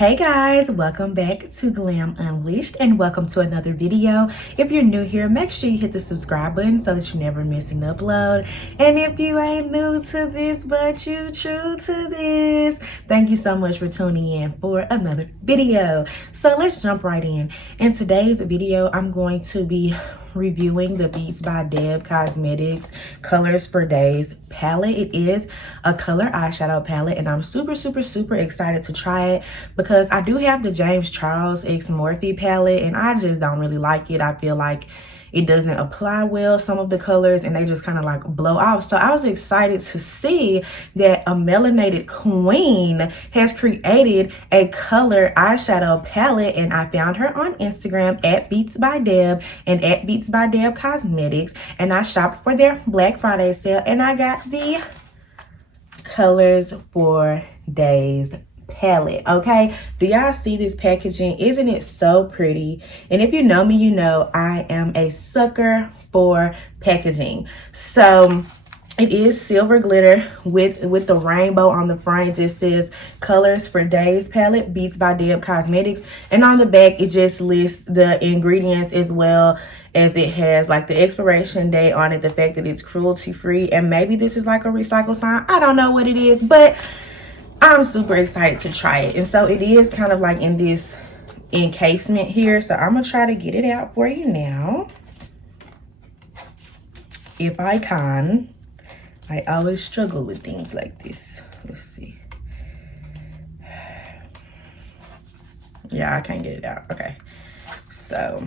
Hey guys, welcome back to Glam Unleashed and welcome to another video. If you're new here, make sure you hit the subscribe button so that you never miss an upload. And if you ain't new to this but you true to this, thank you so much for tuning in for another video. So let's jump right in. In today's video, I'm going to be reviewing the Beats by Deb Cosmetics Colors for Days palette. It is a color eyeshadow palette and I'm super excited to try it because I do have the James Charles X Morphe palette and I just don't really like it. I feel like it doesn't apply well, some of the colors, and they just kind of like blow off. So I was excited to see that a melanated queen has created a color eyeshadow palette, and I found her on Instagram at Beats by Deb and at Beats by Deb Cosmetics, and I shopped for their Black Friday sale and I got the Colors for Days palette. Okay, do y'all see this packaging? Isn't it so pretty? And if you know me, you know I am a sucker for packaging. So it is silver glitter with the rainbow on the front. It just says Colors for Days palette, Beats by Deb Cosmetics, and on the back it just lists the ingredients as well as it has like the expiration date on it, the fact that it's cruelty free, and maybe this is like a recycle sign. I don't know what it is, but I'm super excited to try it. And so it is kind of like in this encasement here. So I'm going to try to get it out for you now, if I can. I always struggle with things like this. Let's see. Yeah, I can't get it out. Okay. So,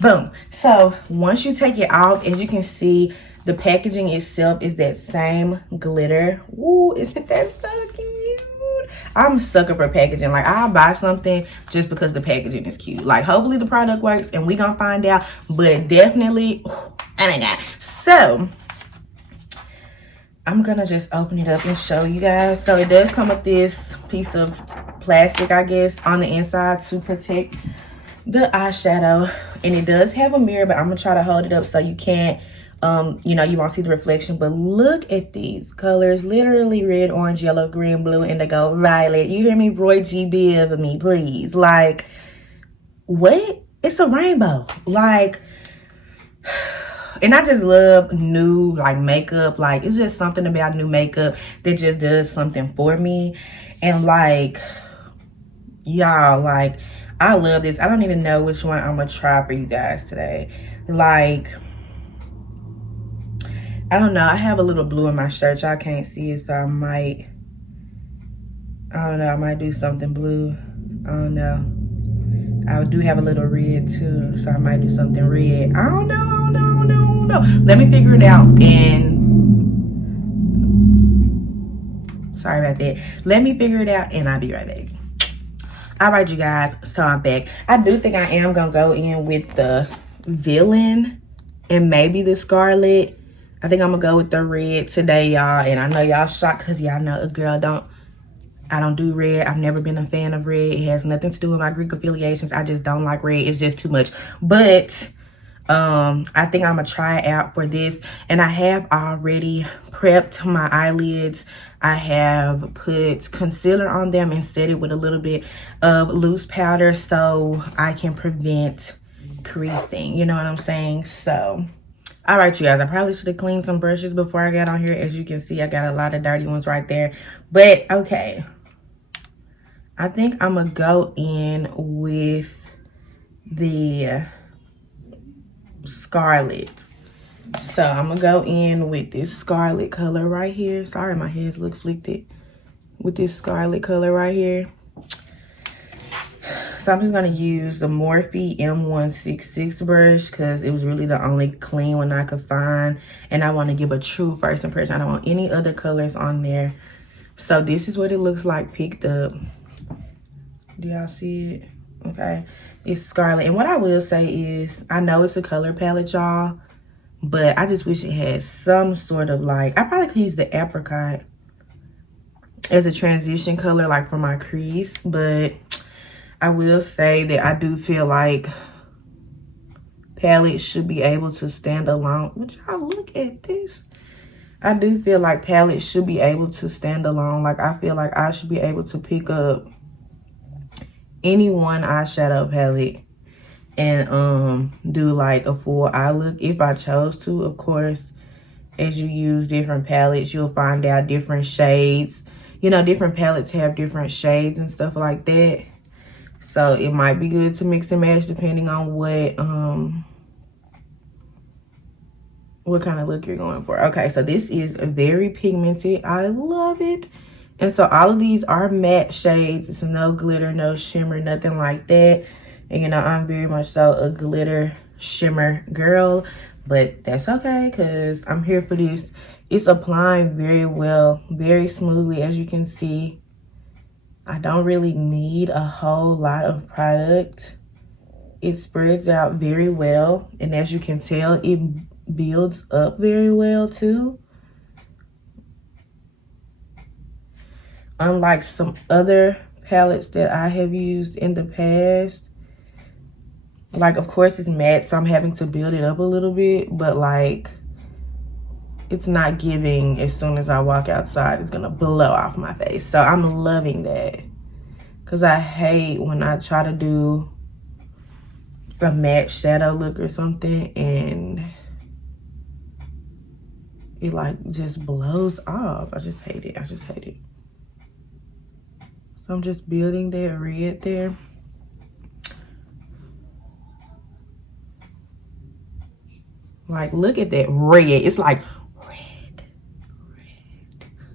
boom. So once you take it off, as you can see, the packaging itself is that same glitter. Ooh, isn't that so cute? I'm a sucker for packaging. Like, I'll buy something just because the packaging is cute. Like, hopefully the product works and we gonna find out. But definitely, oh my God. So, I'm gonna just open it up and show you guys. So, it does come with this piece of plastic, I guess, on the inside to protect the eyeshadow. And it does have a mirror, but I'm gonna try to hold it up so you can't you know, you won't see the reflection. But look at these colors, literally red, orange, yellow, green, blue, indigo, violet. You hear me? Roy G. Biv me, please. Like, what? It's a rainbow. Like, and I just love new like makeup. Like, it's just something about new makeup that just does something for me. And like, y'all, like, I love this. I don't even know which one I'm gonna try for you guys today. Like, I don't know. I have a little blue in my shirt. Y'all can't see it, so I might do something blue. I don't know. I do have a little red too, so I might do something red. I don't know. Let me figure it out. And sorry about that. Let me figure it out and I'll be right back. All right, you guys. So I'm back. I do think I am going to go in with the Villain and maybe the Scarlet. I think I'm gonna go with the red today, y'all. And I know y'all shocked because y'all know a girl I don't do red. I've never been a fan of red. It has nothing to do with my Greek affiliations. I just don't like red. It's just too much. But I think I'm gonna try it out for this. And I have already prepped my eyelids. I have put concealer on them and set it with a little bit of loose powder so I can prevent creasing. You know what I'm saying? So, all right, you guys, I probably should have cleaned some brushes before I got on here. As you can see, I got a lot of dirty ones right there. But, okay. I think I'm going to go in with the Scarlet. So, I'm going to go in with this Scarlet color right here. Sorry, my hands look flicked. With this Scarlet color right here. So I'm just going to use the Morphe M166 brush because it was really the only clean one I could find. And I want to give a true first impression. I don't want any other colors on there. So this is what it looks like picked up. Do y'all see it? Okay. It's Scarlet. And what I will say is, I know it's a color palette, y'all. But I just wish it had some sort of like, I probably could use the apricot as a transition color like for my crease. But I will say that I do feel like palettes should be able to stand alone. Would y'all look at this? I do feel like palettes should be able to stand alone. Like, I feel like I should be able to pick up any one eyeshadow palette and do like a full eye look if I chose to. Of course, as you use different palettes, you'll find out different shades. You know, different palettes have different shades and stuff like that. So it might be good to mix and match depending on what kind of look you're going for. Okay, so this is very pigmented. I love it. And so all of these are matte shades. It's no glitter, no shimmer, nothing like that. And you know, I'm very much so a glitter shimmer girl, but that's okay because I'm here for this. It's applying very well, very smoothly, as you can see. I don't really need a whole lot of product. It spreads out very well, and as you can tell, it builds up very well too. Unlike some other palettes that I have used in the past, like, of course it's matte, so I'm having to build it up a little bit, but like, it's not giving as soon as I walk outside, it's gonna blow off my face. So I'm loving that, because I hate when I try to do a matte shadow look or something and it like just blows off. I just hate it. I just hate it. So I'm just building that red there. Like, look at that red. It's like red.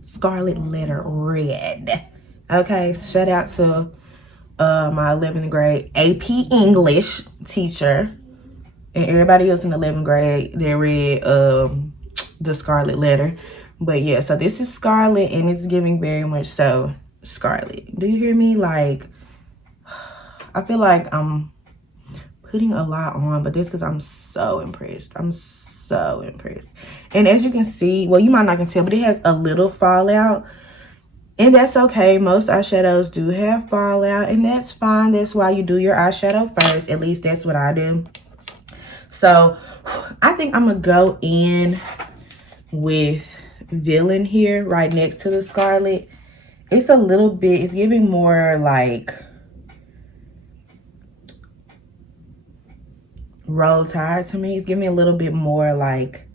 Scarlet letter red. Okay, shout out to my 11th grade AP English teacher. And everybody else in the 11th grade, they read the scarlet letter. But yeah, so this is scarlet and it's giving very much so scarlet. Do you hear me? Like, I feel like I'm putting a lot on, but that's because I'm so impressed. I'm so impressed. And as you can see, well, you might not can tell, but it has a little fallout, and that's okay. Most eyeshadows do have fallout, and that's fine. That's why you do your eyeshadow first. At least that's what I do. So I think I'm gonna go in with Villain here right next to the scarlet. It's a little bit, it's giving more like Roll Tide to me. It's giving me a little bit more like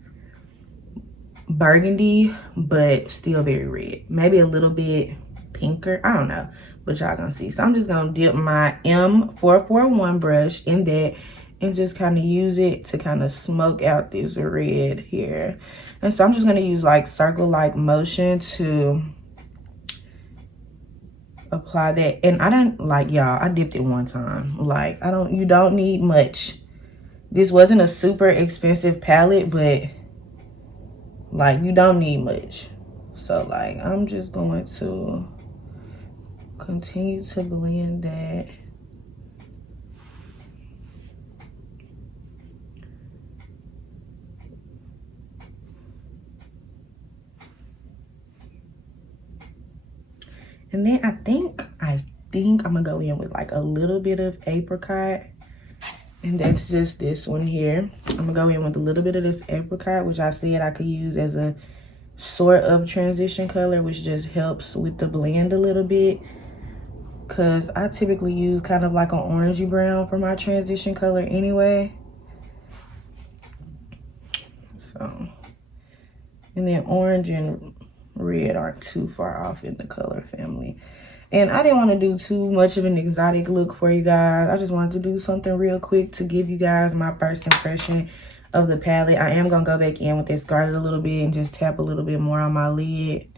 burgundy, but still very red. Maybe a little bit pinker. I don't know, but y'all gonna see. So I'm just gonna dip my M441 brush in that and just kind of use it to kind of smoke out this red here. And so I'm just gonna use like circle-like motion to apply that. And I didn't, like, y'all, I dipped it one time. Like, you don't need much. This wasn't a super expensive palette, but like, you don't need much. So like, I'm just going to continue to blend that. And then I think I'm gonna go in with like a little bit of apricot. And that's just this one here. I'm gonna go in with a little bit of this apricot, which I said I could use as a sort of transition color, which just helps with the blend a little bit. Cause I typically use kind of like an orangey brown for my transition color anyway. So, and then orange and red aren't too far off in the color family. And I didn't want to do too much of an exotic look for you guys. I just wanted to do something real quick to give you guys my first impression of the palette. I am going to go back in with this scarlet a little bit and just tap a little bit more on my lid.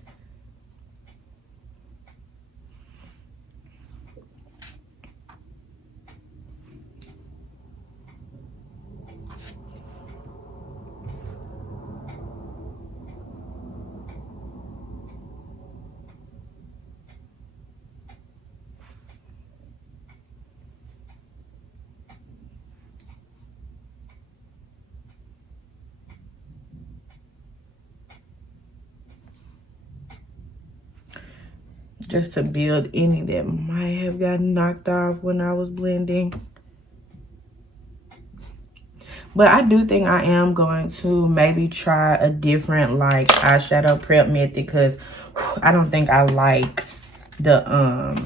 Just to build any that might have gotten knocked off when I was blending. But I do think I am going to maybe try a different like eyeshadow prep method, because I don't think I like the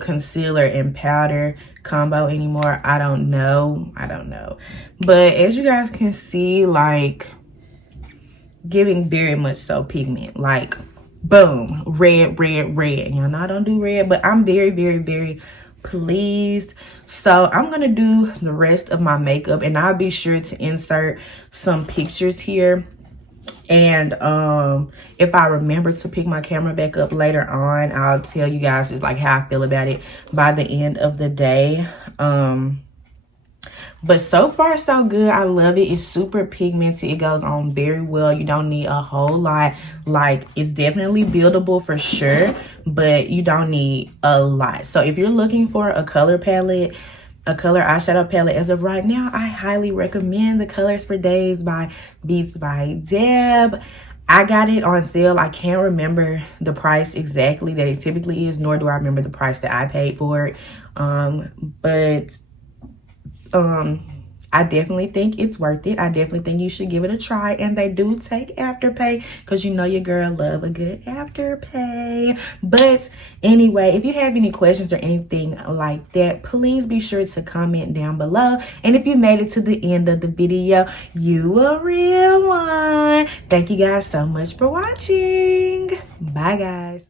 concealer and powder combo anymore. I don't know. But as you guys can see, like, giving very much so pigment, like boom, red. You know, I don't do red, but I'm very pleased. So I'm gonna do the rest of my makeup, and I'll be sure to insert some pictures here. And if I remember to pick my camera back up later on, I'll tell you guys just like how I feel about it by the end of the day. But so far so good. I love it. It's super pigmented. It goes on very well. You don't need a whole lot. Like, it's definitely buildable for sure, but you don't need a lot. So if you're looking for a color palette, a color eyeshadow palette, as of right now, I highly recommend the Colors for Days by Beats by Deb. I got it on sale. I can't remember the price exactly that it typically is, nor do I remember the price that I paid for it. But I definitely think it's worth it. I definitely think you should give it a try. And they do take Afterpay, because you know your girl love a good Afterpay. But anyway, if you have any questions or anything like that, please be sure to comment down below. And if you made it to the end of the video, you a real one. Thank you guys so much for watching. Bye guys.